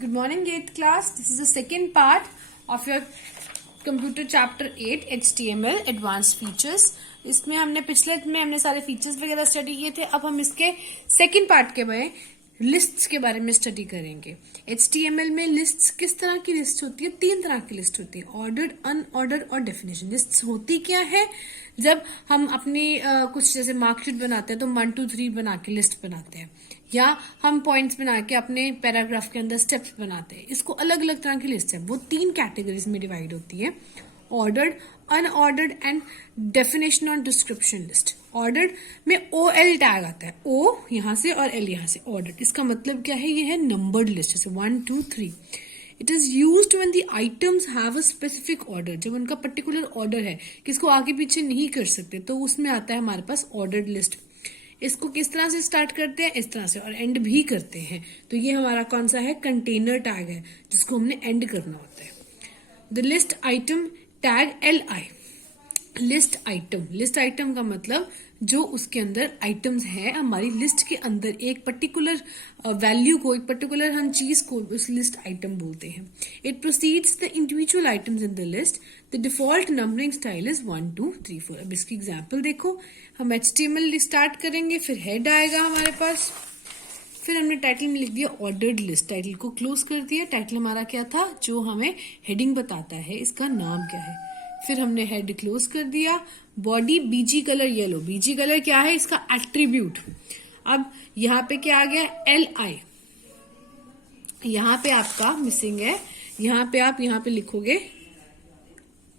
Good morning, 8th class. This is the second part of your computer chapter 8 HTML advanced features. इसमें हमने सारे features वगैरह study किए थे. अब हम इसके सेकंड पार्ट के बारे लिस्ट्स के बारे में स्टडी करेंगे. HTML में लिस्ट्स किस तरह की लिस्ट होती है? 3 तरह की लिस्ट होती है, ऑर्डर्ड, अनऑर्डर्ड और डेफिनेशन. लिस्ट्स होती क्या है? जब हम अपनी कुछ जैसे मार्कशीट बनाते हैं तो 1 2 3 बना के लिस्ट बनाते हैं, या हम पॉइंट्स बना के अपने पैराग्राफ के अंदर स्टेप्स बनाते हैं. इसको अलग अलग तरह की लिस्ट है. वो 3 कैटेगरीज में डिवाइड होती है, ऑर्डर्ड, अनऑर्डर्ड एंड डेफिनेशन और डिस्क्रिप्शन लिस्ट. ऑर्डर्ड में OL टैग आता है, O यहां से और L यहां से. ऑर्डर्ड इसका मतलब क्या है? ये है नंबर्ड लिस्ट, जैसे 1 2 3. It is used when the items have a specific order. जब उनका पर्टिकुलर ऑर्डर है, किसको आगे पीछे नहीं कर सकते, तो उसमें आता है हमारे पास ऑर्डर्ड लिस्ट. इसको किस तरह से स्टार्ट करते हैं? इस तरह से, और एंड भी करते हैं. तो ये हमारा कौन सा है? कंटेनर टैग है, जिसको हमने एंड करना होता है. The list item tag LI. List item का मतलब जो उसके अंदर आइटम्स है, हमारी लिस्ट के अंदर एक पर्टिकुलर वैल्यू को, एक पर्टिकुलर हम चीज को उस लिस्ट आइटम बोलते हैं. It proceeds the individual items in the list. The default numbering style is 1 2 3 4. अब इसकी एग्जाम्पल देखो. हम HTML स्टार्ट करेंगे, फिर हेड आएगा हमारे पास, फिर हमने टाइटल में लिख दिया ऑर्डर्ड लिस्ट. टाइटल को क्लोज कर दिया. टाइटल हमारा क्या था? जो हमें हेडिंग बताता है इसका नाम क्या है. फिर हमने हेड क्लोज कर दिया. Body BG colour yellow. BG colour क्या है? इसका एट्रीब्यूट. अब यहाँ पे क्या आ गया? LI. यहाँ पे आपका मिसिंग है. यहाँ पे लिखोगे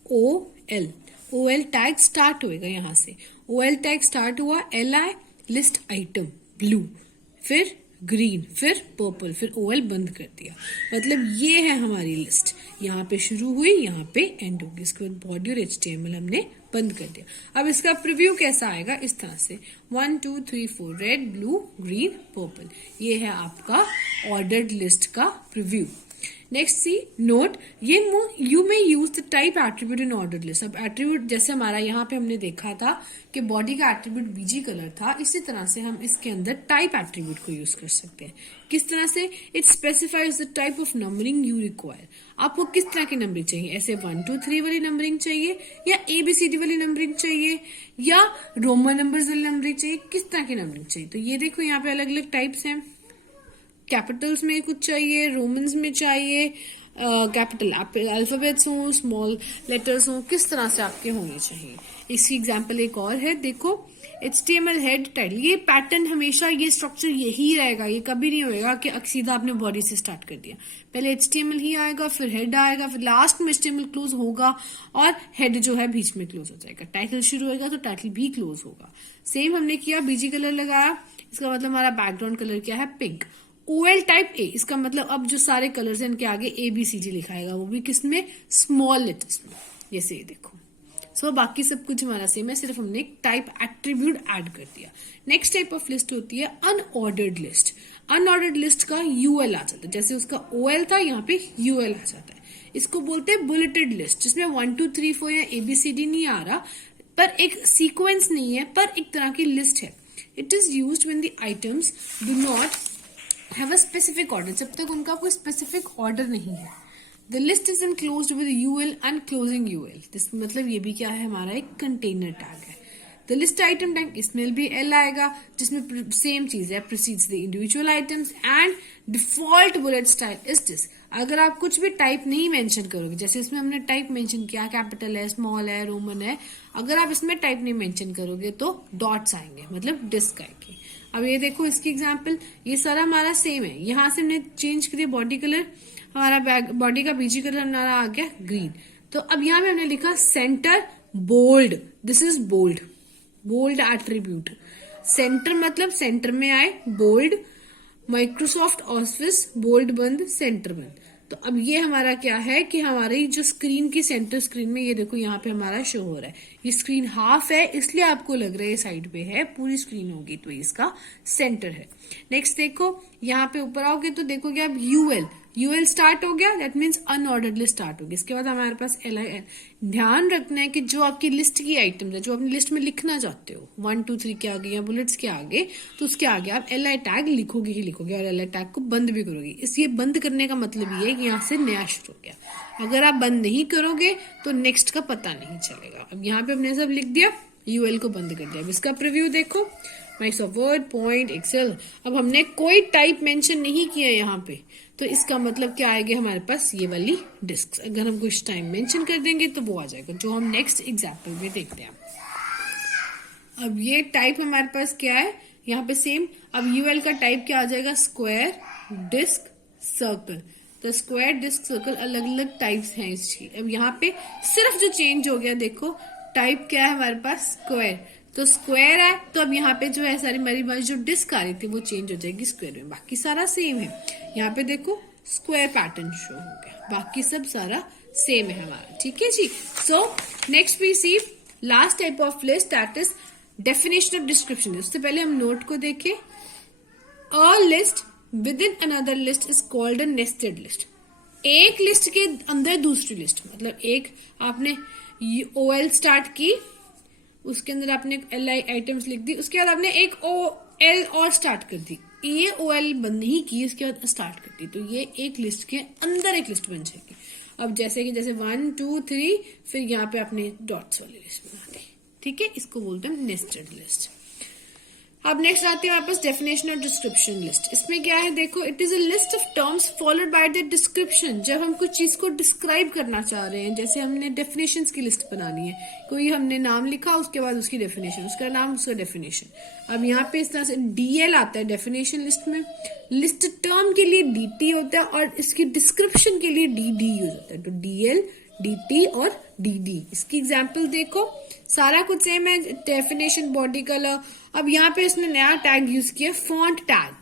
OL टैग स्टार्ट होएगा यहाँ से. OL टैग स्टार्ट हुआ. LI लिस्ट आइटम ब्लू, फिर ग्रीन, फिर पर्पल, फिर OL बंद कर दिया. मतलब ये है हमारी लिस्ट. यहाँ पे शुरू हुई, यहाँ पे एंड होगी. इसके बाद बॉडी और HTML हमने बंद कर दिया. अब इसका प्रीव्यू कैसा आएगा? इस तरह से 1 2 3 4 रेड, ब्लू, ग्रीन, पर्पल. ये है आपका ऑर्डर्ड लिस्ट का preview. Next see note, you may use the type attribute in ordered list. अब एट्रीब्यूट जैसे हमारा यहाँ पे हमने देखा था कि बॉडी का एट्रीब्यूट BG कलर था, इसी तरह से हम इसके अंदर टाइप एट्रीब्यूट को यूज कर सकते हैं. किस तरह से? It specifies the type of numbering you require. आपको किस तरह की नंबरिंग चाहिए? ऐसे 1 2 3 वाली नंबरिंग चाहिए, या ABCD वाली नंबरिंग चाहिए, या रोमन नंबर्स वाली नंबरिंग चाहिए? किस तरह की नंबरिंग चाहिए? तो ये देखो यहाँ पे अलग अलग टाइप्स हैं. कैपिटल्स में कुछ चाहिए, रोमन्स में चाहिए, कैपिटल अल्फाबेट्स हो, स्मॉल लेटर्स हो, किस तरह से आपके होने चाहिए. इसकी एग्जांपल एक और है, देखो HTML हेड टाइटल. ये पैटर्न हमेशा, ये स्ट्रक्चर यही रहेगा. ये कभी नहीं होएगा कि सीधा आपने बॉडी से स्टार्ट कर दिया. पहले HTML ही आएगा, फिर हेड आएगा, फिर लास्ट में HTML क्लोज होगा, और हेड जो है बीच में क्लोज हो जाएगा. टाइटल शुरू होगा तो टाइटल भी क्लोज होगा. सेम हमने किया, BG कलर लगाया. इसका मतलब हमारा बैकग्राउंड कलर क्या है? पिंक. OL type A. इसका मतलब अब जो सारे कलर्स हैं इनके आगे ABCD लिखाएगा, वो भी किसमें? स्मॉल लेटर्स में. जैसे ये देखो. सो बाकी सब कुछ हमारा सेम है, सिर्फ हमने एक टाइप एट्रीब्यूट ऐड कर दिया. नेक्स्ट टाइप ऑफ लिस्ट होती है अनऑर्डर्ड लिस्ट. अनऑर्डर्ड लिस्ट का UL आ जाता है. जैसे उसका OL था, यहाँ पे UL आ जाता है. इसको बोलते हैं बुलेटेड लिस्ट, जिसमें 1 2 3 4 या ABCD नहीं आ रहा, पर एक सीक्वेंस नहीं है, पर एक तरह की लिस्ट है. It is used when the items do not have a specific order. जब तक उनका कोई स्पेसिफिक ऑर्डर नहीं है. The list is enclosed with UL and closing UL. मतलब ये भी क्या है? हमारा एक कंटेनर टैग है. द लिस्ट आइटम टैग, इसमें भी L आएगा, जिसमें सेम चीज है, proceeds the individual items and default bullet style is this. अगर आप कुछ भी टाइप नहीं मेंशन करोगे, जैसे इसमें हमने टाइप मेंशन किया, कैपिटल है, स्मॉल है, रोमन है, अगर आप इसमें टाइप नहीं मेंशन करोगे तो डॉट्स आएंगे, मतलब डिस्क आएगी. अब ये देखो इसकी एग्जांपल, ये सारा हमारा सेम है. यहां से हमने चेंज करिए बॉडी कलर, हमारा बॉडी का BG कलर हमारा आ गया ग्रीन. तो अब यहाँ पे हमने लिखा center bold. This is bold attribute. Center मतलब सेंटर में आए, बोल्ड. माइक्रोसॉफ्ट ऑफिस बोल्ड बंद, सेंटर बंद. तो अब ये हमारा क्या है कि हमारी जो स्क्रीन की सेंटर स्क्रीन में, ये देखो यहाँ पे हमारा शो हो रहा है. ये स्क्रीन हाफ है, इसलिए आपको लग रहा है साइड पे है. पूरी स्क्रीन होगी तो इसका सेंटर है. नेक्स्ट देखो, यहाँ पे ऊपर आओगे तो देखोगे आप यूएल स्टार्ट हो गया, that means unordered list start होगी। इसके बाद हमारे पास एल आई एल। ध्यान रखना है कि जो आपकी लिस्ट की आइटम्स है, जो अपनी लिस्ट में लिखना चाहते हो, 1 2 3 के आगे या बुलेट्स के आगे, तो उसके आगे आप एल आई टैग लिखोगे ही लिखोगे और एल आई टैग को बंद भी करोगे। इसलिए बंद करने का मतलब ये है कि यहाँ से नया शुरू हो गया। अगर आप बंद नहीं करोगे तो नेक्स्ट का पता नहीं चलेगा। अब यहाँ पे हमने सब लिख दिया, यूएल को बंद कर दिया। अब इसका प्रीव्यू देखो, माइक्रोसॉफ्ट वर्ड, पॉइंट, एक्सेल। अब हमने कोई टाइप मेंशन नहीं किया यहाँ पे, तो इसका मतलब क्या आएगा हमारे पास, ये वाली डिस्क। अगर हम कुछ टाइम मेंशन कर देंगे तो वो आ जाएगा, जो हम नेक्स्ट एग्जाम्पल में देखते हैं। अब ये टाइप हमारे पास क्या है, यहाँ पे सेम। अब यूएल का टाइप क्या आ जाएगा, स्क्वायर, डिस्क, सर्कल। तो स्क्वायर, डिस्क, सर्कल अलग अलग टाइप्स हैं इसकी। अब यहाँ पे सिर्फ जो चेंज हो गया, देखो टाइप क्या है हमारे पास, स्क्वायर। तो स्क्वायर है, तो अब यहाँ पे जो है सारी हमारी जो डिस्क आ रही थी वो चेंज हो जाएगी स्क्वायर में। बाकी सारा सेम है। यहाँ पे देखो स्क्वायर पैटर्न शो हो गया, बाकी सब सारा सेम है हमारा। ठीक है जी। So next we see last type of list, that is definition of description. उससे पहले हम नोट को देखें। A list with in another list is called a nested list. एक लिस्ट के अंदर दूसरी लिस्ट, मतलब एक आपने ओएल स्टार्ट की, उसके अंदर आपने एल आई आइटम्स लिख दी, उसके बाद आपने एक ओ एल और स्टार्ट कर दी, ये ओ एल बंद नहीं की, उसके बाद स्टार्ट कर दी, तो ये एक लिस्ट के अंदर एक लिस्ट बन जाएगी। अब जैसे कि जैसे 1 2 3, फिर यहाँ पे आपने डॉट्स वाली लिस्ट बना दी। ठीक है, इसको बोलते हैं नेस्टेड लिस्ट। अब नेक्स्ट आती है हमारे पास डेफिनेशन और डिस्क्रिप्शन लिस्ट। इसमें क्या है, देखो it is a list of terms followed by the description. जब हम कुछ चीज को डिस्क्राइब करना चाह रहे हैं, जैसे हमने डेफिनेशंस की लिस्ट बनानी है, कोई हमने नाम लिखा, उसके बाद उसकी डेफिनेशन, उसका नाम, उसका डेफिनेशन। अब यहाँ पे इस तरह से डीएल आता है डेफिनेशन लिस्ट में। लिस्ट टर्म के लिए डीटी होता है और इसकी डिस्क्रिप्शन के लिए डीडी यूज होता है। तो डीएल, डीटी और डीडी। इसकी एग्जाम्पल देखो, सारा कुछ सेम है, डेफिनेशन, बॉडी कलर। अब यहाँ पे इसने नया टैग यूज किया, फॉन्ट टैग।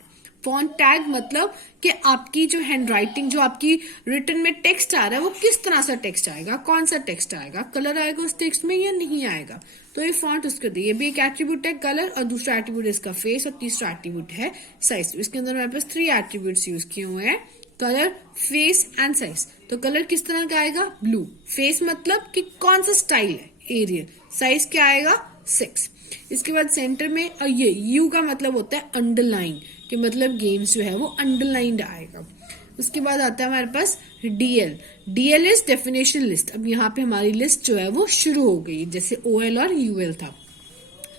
फॉन्ट टैग मतलब कि आपकी जो हैंडराइटिंग, जो आपकी रिटन में टेक्स्ट आ रहा है, वो किस तरह सा टेक्स्ट आएगा, कौन सा टेक्स्ट आएगा, कलर आएगा उस टेक्स्ट में या नहीं आएगा। तो ये फॉन्ट उसके दिए, ये भी एक एट्रीब्यूट है कलर, और दूसरा एट्रीब्यूट है इसका फेस, और तीसरा एट्रीब्यूट है साइज। इसके अंदर हमारे पास 3 एट्रीब्यूट्स यूज किए हुए हैं, कलर, फेस एंड साइज। तो कलर किस तरह का आएगा, ब्लू। फेस मतलब कि कौन सा स्टाइल है, एरियल। साइज क्या आएगा, 6। इसके बाद सेंटर में, और ये यू का मतलब होता है अंडरलाइन, कि मतलब गेम्स जो है वो अंडरलाइंड आएगा। उसके बाद आता है हमारे पास DL. DL is definition list. अब यहाँ पे हमारी लिस्ट जो है वो शुरू हो गई, जैसे ओएल और यूएल था।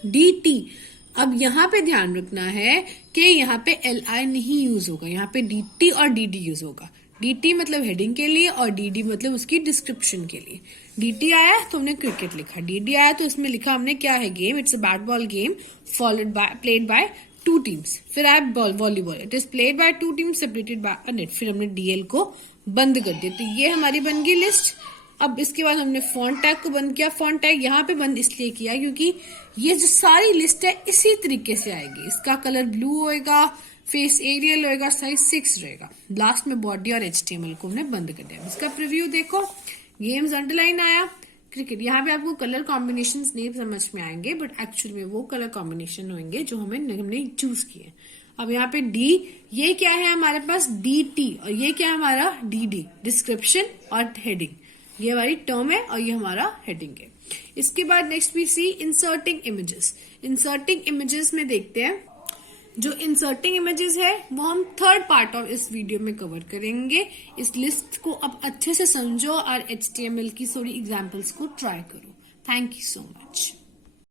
डीटी, अब यहाँ पे ध्यान रखना है कि यहाँ पे एल आई नहीं यूज होगा, यहाँ पे डीटी और डीडी यूज होगा। डीटी मतलब हेडिंग के लिए और डीडी मतलब उसकी डिस्क्रिप्शन के लिए। डीटी आया तो हमने क्रिकेट लिखा, डीडी आया तो इसमें लिखा हमने क्या है, game, it's a bat ball game followed by played by 2 teams. फिर आया ball, volleyball, it is played by 2 teams separated by a net. फिर हमने डीएल को बंद कर दिया, तो ये हमारी बन गई लिस्ट। अब इसके बाद हमने फॉन्ट टैग को बंद किया। फॉन्ट टैग यहाँ पे बंद इसलिए किया क्योंकि ये जो सारी लिस्ट है इसी तरीके से आएगी। इसका कलर ब्लू होएगा, फेस एरियल होएगा, साइज 6 रहेगा। लास्ट में बॉडी और एचटीएमएल को हमने बंद कर दिया। इसका प्रीव्यू देखो, गेम्स अंडरलाइन आया, क्रिकेट। यहाँ पे आपको कलर कॉम्बिनेशंस नहीं समझ में आएंगे, बट एक्चुअली में वो कलर कॉम्बिनेशन होंगे जो हमने चूज किए। अब यहाँ पे डी, ये क्या है हमारे पास, डी टी, और ये क्या है हमारा डी डी, डिस्क्रिप्शन और हेडिंग। ये हमारी टर्म है और ये हमारा हेडिंग है। इसके बाद next we see inserting images. Inserting images में देखते हैं, जो इंसर्टिंग इमेजेस है वो हम थर्ड पार्ट ऑफ इस वीडियो में कवर करेंगे। इस लिस्ट को अब अच्छे से समझो और HTML की थोड़ी एग्जांपल्स को ट्राई करो। Thank you so much.